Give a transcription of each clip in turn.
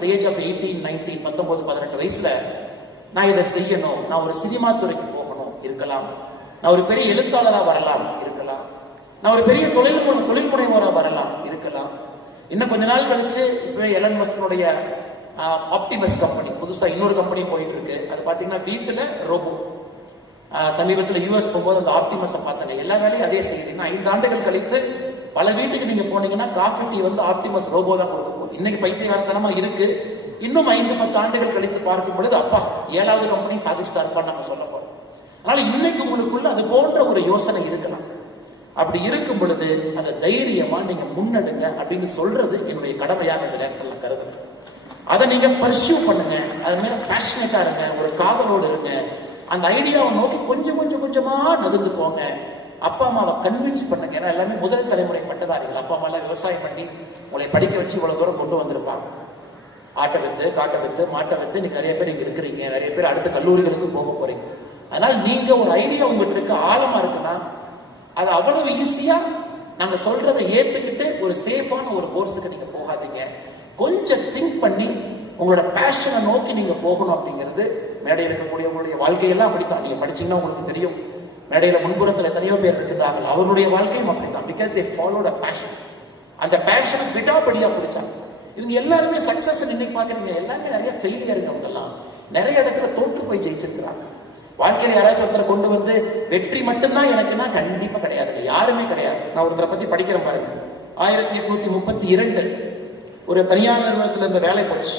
At age of 18, 19, 19, 18 வயசுல நான் இதை செய்யணும், நான் ஒரு சினிமா துறைக்கு போகணும், இருக்கலாம். நான் ஒரு பெரிய எழுத்தாளராக வரலாம், இருக்கலாம். நான் ஒரு பெரிய தொழில் முனைவோராக வரலாம், இருக்கலாம். இன்னும் கொஞ்ச நாள் கழிச்சு இப்போ எலன் மஸ்கனுடைய ஆப்டிமஸ் கம்பெனி புதுசா இன்னொரு கம்பெனி போயிட்டு இருக்கு. அது பாத்தீங்கன்னா வீட்டுல ரோபோ. சமீபத்தில் யூஎஸ் போகும்போது அந்த ஆப்டிமஸை பார்த்தாங்க. எல்லா வேலையும் அதே செய்யுதுன்னா 5 ஆண்டுகள் கழித்து பல வீட்டுக்கு நீங்க போனீங்கன்னா காஃபி டீ வந்து ஆப்டிமஸ் ரோபோ தான் கொடுக்க போகுது. இன்னைக்கு பைத்தியகாரத்தனமா இருக்கு. இன்னும் 5-10 ஆண்டுகள் கழித்து பார்க்கும் பொழுது அப்பா 7வது கம்பெனி சாதிச்சுட்டா இருப்பான்னு நம்ம சொல்ல போறோம். அதனால இன்னைக்கு உங்களுக்குள்ள அது போன்ற ஒரு யோசனை இருக்கலாம். அப்படி இருக்கும் பொழுது அந்த தைரியமா நீங்க முன்னெடுங்க அப்படின்னு சொல்றது என்னுடைய கடமையாக இந்த நேரத்தில் நான் கருதுறேன். அதை நீங்க பர்சியூ பண்ணுங்க, அது மேல பேஷனேட்டா இருங்க, ஒரு காதலோடு இருங்க. அந்த ஐடியாவை நோக்கி கொஞ்சமா நகர்ந்து போங்க. அப்பா அம்மாவை கன்வின்ஸ் பண்ணுங்க. ஏன்னா எல்லாமே முதல் தலைமுறை பட்டதாரிகள். அப்பா அம்மா எல்லாம் விவசாயம் பண்ணி உங்களை படிக்க வச்சு இவ்வளவு தூரம் கொண்டு வந்திருப்பாங்க. ஆட்டை வித்து, காட்டை வித்து, மாட்டை வித்து நீங்க நிறைய பேர் இங்க இருக்கிறீங்க. நிறைய பேர் அடுத்த கல்லூரிகளுக்கு போக போறீங்க. அதனால நீங்க ஒரு ஐடியா உங்ககிட்ட இருக்க ஆழமா இருக்குன்னா அது அவ்வளவு ஈஸியா நாங்க சொல்றதை ஏத்துக்கிட்டு ஒரு சேஃபான ஒரு கோர்ஸுக்கு நீங்க போகாதீங்க. கொஞ்சம் திங்க் பண்ணி உங்களோட பேஷனை நோக்கி நீங்க போகணும். அப்படிங்கிறது மேடையில் இருக்கக்கூடிய உங்களுடைய வாழ்க்கையெல்லாம் அப்படித்தான். நீங்க படிச்சீங்கன்னா உங்களுக்கு தெரியும், மேடையில முன்புறத்தில் எத்தனையோ பேர் இருக்கிறார்கள், அவருடைய வாழ்க்கையும் அப்படித்தான். Because they followed a fashion. அந்த பேஷனை விடாபடியா பிடிச்சாங்க. இவங்க எல்லாருமே சக்சஸ் இன்னைக்கு பாக்குறீங்க, எல்லாமே நிறைய ஃபெயிலியருங்க. அவங்க எல்லாம் நிறைய இடத்துல தோற்று போய் ஜெயிச்சிருக்கிறாங்க. வாழ்க்கையில யாராச்சும் ஒருத்தரை கொண்டு வந்து வெற்றி மட்டும்தான் எனக்குன்னா கண்டிப்பா கிடையாதுங்க, யாருமே கிடையாது. நான் ஒருத்தரை பத்தி படிக்கிறேன் பாருங்க. 1832 ஒரு தனியார் நிறுவனத்தில் இந்த வேலை போச்சு.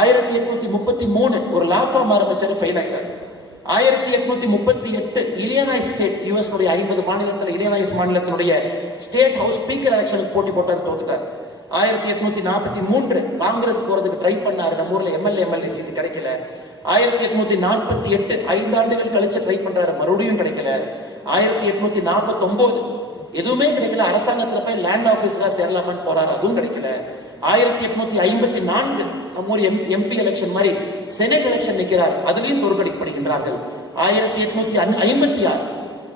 1833 ஒரு லா ஃபார்ம் ஆரம்பிச்சாரு, ஃபெயில் ஆயிட்டார். 1838 இலினாய்ஸ் ஸ்டேட், யூஎஸ் 50 மாநிலத்தில் இலினாய்ஸ் மாநிலத்தினுடைய ஸ்டேட் ஹவுஸ் ஸ்பீக்கர் எலெக்ஷனுக்கு போட்டி போட்டார், தோத்துட்டார். 1843 காங்கிரஸ் போறதுக்கு ட்ரை பண்ணாரு, நம்ம ஊர்ல எம்எல்ஏ சீட்டு கிடைக்கல. 1848 5 ஆண்டுகள் கழிச்சு ட்ரை பண்றாரு, மறுபடியும் கிடைக்கல. 1849 எதுவுமே கிடைக்கல. அரசாங்கத்துல போய் லேண்ட் ஆபீஸ்ல சேரலாமான்னு போறாரு, அதுவும் கிடைக்கல. 1854 நம்ம ஒரு எம்பி எலெக்ஷன் மாதிரி செனட் எலெக்ஷன் நிற்கிறார், அதுலயும் தோற்கடிக்கப்படுகின்றார்கள். 1856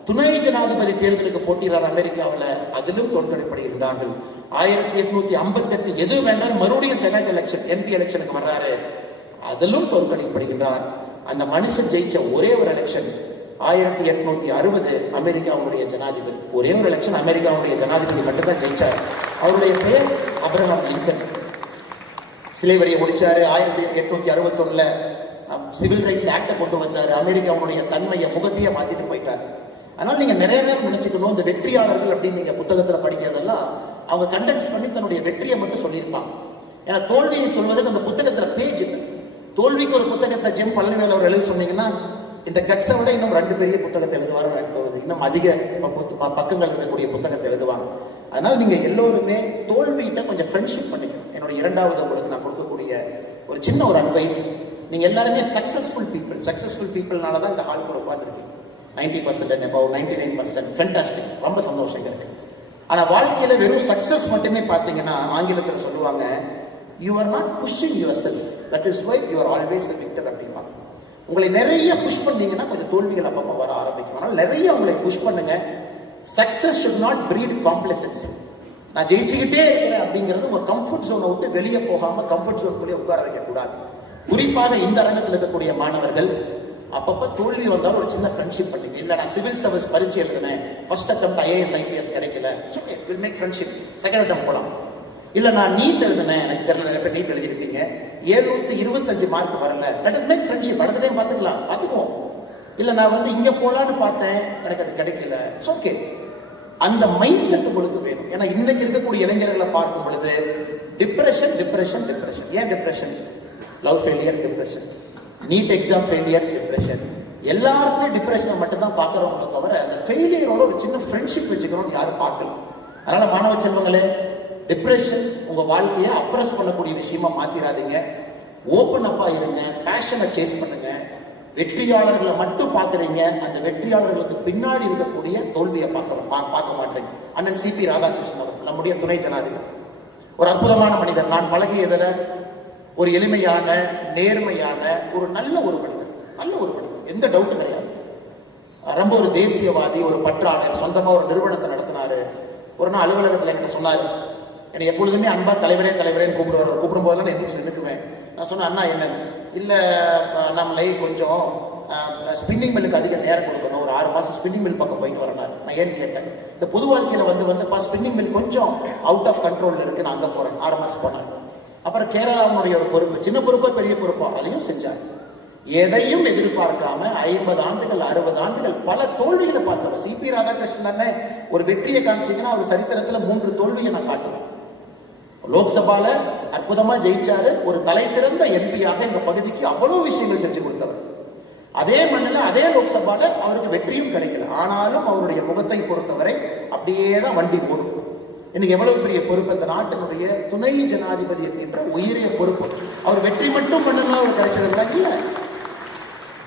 துணை ஜனாதிபதி தேர்தலுக்கு போட்டியிறார் அமெரிக்காவில், அதிலும் தோற்கடிக்கப்படுகின்றார்கள். 1858 எது வேண்டாம் மறுபடியும் செனட் எலெக்ஷன் எம்பி எலெக்ஷனுக்கு வர்றாரு, அதிலும் தோற்கடிக்கப்படுகின்றார். அந்த மனுஷன் ஜெயிச்ச ஒரே ஒரு எலெக்ஷன் 1860 அமெரிக்காவுடைய ஜனாதிபதி, ஒரே ஒரு எலெக்ஷன் அமெரிக்காவுடைய ஜனாதிபதி மட்டும்தான் ஜெயிச்சார். அவருடைய பெயர் அப்ரஹாம் லிங்கன். சிலைவரியை முடிச்சாரு. 1861 சிவில் ரைட்ஸ் ஆக்டை கொண்டு வந்தாரு. அமெரிக்காவுடைய தன்மையை முகத்தையே மாத்திட்டு போயிட்டார். அதனால நீங்க நிறைய நேரம் நினைச்சுக்கணும், இந்த வெற்றியாளர்கள் அப்படின்னு நீங்க புத்தகத்துல படிக்கிறதெல்லாம் அவங்க கண்டென்ஸ் பண்ணி தன்னுடைய வெற்றியை மட்டும் சொல்லியிருப்பாங்க. ஏன்னா தோல்வியை சொல்வதற்கு அந்த புத்தகத்துல பேஜ் இல்லை. தோல்விக்கு ஒரு புத்தகத்தை ஜெம் பழனிவேல் அவர் எழுத சொன்னீங்கன்னா இந்த கட்ஸை விட இன்னும் 2 பெரிய புத்தகத்தை எழுதுவாருன்னு எனக்கு தோணுது. இன்னும் அதிக பக்கங்கள் இருக்கக்கூடிய புத்தகத்தை எழுதுவாங்க. அதனால நீங்க எல்லோருமே தோல்வியிட்ட கொஞ்சம் ஃப்ரெண்ட்ஷிப் பண்ணிக்கணும். என்னோட 2வது உங்களுக்கு நான் கொடுக்கக்கூடிய ஒரு சின்ன ஒரு அட்வைஸ், நீங்க எல்லாருமே சக்சஸ்ஃபுல் பீப்புள்னால தான் இந்த ஹால் கூட உட்காந்துருக்கீங்க. 90% and above 99% ஃபென்டாஸ்டிக், ரொம்ப சந்தோஷம் இருக்கு. ஆனா வாழ்க்கையில வெறும் சக்சஸ் மட்டுமே பார்த்தீங்கன்னா ஆங்கிலத்தில் சொல்லுவாங்க, you are not pushing yourself, that is why you are always a victor அப்படிம்பாங்க. உங்களை நிறைய புஷ் பண்ணீங்கன்னா கொஞ்சம் தோல்விகள் அப்பப்போ வர ஆரம்பிக்கும். ஆனால் நிறைய உங்களை புஷ் பண்ணுங்க. Success should not breed complacency. நான் ஜெயிச்சுக்கிட்டே இருக்கிறேன் அப்படிங்கிறது உங்க கம்ஃபர்ட் ஜோனை விட்டு வெளியே போகாம கம்ஃபர்ட் ஜோனுக்குள்ளே உட்கார வைக்க கூடாது. குறிப்பாக இந்த அரங்கத்தில் இருக்கக்கூடிய மாணவர்கள் அப்பப்போ தோல்வி வந்தாலும் ஒரு சின்ன ஃப்ரெண்ட்ஷிப் பண்ணுங்க. இல்லை நான் சிவில் சர்வீஸ் பரீட்சை எழுதுனேன், ஃபர்ஸ்ட் அட்டெம்ப்ட் IAS IPS கிடைக்கல, will make friendship, second attempt போகலாம். இல்லை நான் நீட் எழுதுனேன், எனக்கு தெரியல, நிறைய பேர் நீட் எழுதிருப்பீங்க, 725 மார்க் வரல, லெட் அஸ் மேக் ஃப்ரெண்ட்ஷிப், அடுத்த டைம் பார்த்துக்குவோம். இல்லை நான் வந்து இங்கே போகலான்னு பார்த்தேன், எனக்கு அது கிடைக்கல, இட்ஸ் ஓகே. அந்த மைண்ட் செட் உங்களுக்கு வேணும். ஏன்னா இன்னைக்கு இருக்கக்கூடிய இளைஞர்களை பார்க்கும் பொழுது டிப்ரெஷன். ஏன் depression? Love failure depression, NEET exam failure depression. எல்லாருக்கும் டிப்ரெஷனை மட்டும்தான் பார்க்குறவங்களை தவிர அந்த ஃபெயிலியரோட ஒரு சின்ன ஃப்ரெண்ட்ஷிப் வச்சுக்கணும்னு யாரும் பார்க்கல. அதனால மாணவ செல்வங்களே, டிப்ரெஷன் உங்க வாழ்க்கையை அப்ரஸ் பண்ணக்கூடிய விஷயமா மாத்திராதீங்க. ஓப்பன் அப்பா இருங்க, பேஷனை சேஸ் பண்ணுங்க. வெற்றியாளர்களை மட்டும் பார்க்குறீங்க, அந்த வெற்றியாளர்களுக்கு பின்னாடி இருக்கக்கூடிய தோல்வியை பார்க்க மாட்டேங்க. அண்ணன் CP ராதாகிருஷ்ணன் அவர் நம்முடைய துணை ஜனாதிபதி, ஒரு அற்புதமான மனிதர். நான் பழகியதில் ஒரு எளிமையான, நேர்மையான, ஒரு நல்ல ஒரு மனிதர், எந்த டவுட்டும் கிடையாது. ரொம்ப ஒரு தேசியவாதி, ஒரு பற்றாளர், சொந்தமா ஒரு நிறுவனத்தை நடத்தினாரு. ஒரு நாள் அலுவலகத்தில் என்கிட்ட சொன்னாரு, என்னை எப்பொழுதுமே அன்பா தலைவரே தலைவரேன்னு கூப்பிடுவார். கூப்பிடும் போதெல்லாம் நான் எந்திரிச்சு நின்றுக்குவேன். நான் சொன்னேன், அண்ணா என்னன்னு, இல்லை நம்மளை கொஞ்சம் ஸ்பின்னிங் மில்லுக்கு அதிக நேரம் கொடுக்கணும், ஒரு 6 மாதம் ஸ்பின்னிங் மில் பக்கம் போயிட்டு வரனார். நான் ஏன்னு கேட்டேன், இந்த பொது வாழ்க்கையில் வந்துப்பா ஸ்பின்னிங் மில் கொஞ்சம் அவுட் ஆஃப் கண்ட்ரோலில் இருக்குது, நான் அங்கே போகிறேன். 6 மாதம் போனார். அப்புறம் கேரளாவுடைய ஒரு பொறுப்பு, சின்ன பொறுப்போ பெரிய பொறுப்போ, அதையும் செஞ்சார். எதையும் எதிர்பார்க்காம 50 ஆண்டுகள் 60 ஆண்டுகள் பல தோல்விகளை பார்த்தவர். சிபி ராதாகிருஷ்ணன் ஒரு வெற்றியை காமிச்சிங்கன்னா அவர் சரித்திரத்தில் 3 தோல்வியை நான் காட்டுவேன். லோக்சபால அற்புதமா ஜெயிச்சாரு. ஒரு தலை சிறந்த எம்பியாக இந்த பகுதிக்கு அவ்வளவு விஷயங்கள் செஞ்சு கொடுத்தவர். அதே மண்ணில் அதே லோக்சபால அவருக்கு வெற்றியும் கிடைக்கல. ஆனாலும் அவருடைய முகத்தை பொறுத்தவரை அப்படியே தான் வண்டி ஓடும். இன்னைக்கு எவ்வளவு பெரிய பொறுப்பு, இந்த நாட்டினுடைய துணை ஜனாதிபதி என்கின்ற உயரிய பொறுப்பு. அவர் வெற்றி மட்டும் பண்ணலாம் அவர் கிடைச்சதெல்லாம் இல்லை.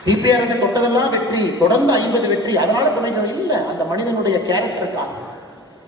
சிபிஆர் தொட்டதெல்லாம் வெற்றி, தொடர்ந்து 50 வெற்றி, அதனால துணை இல்லை. அந்த மனிதனுடைய கேரக்டருக்காக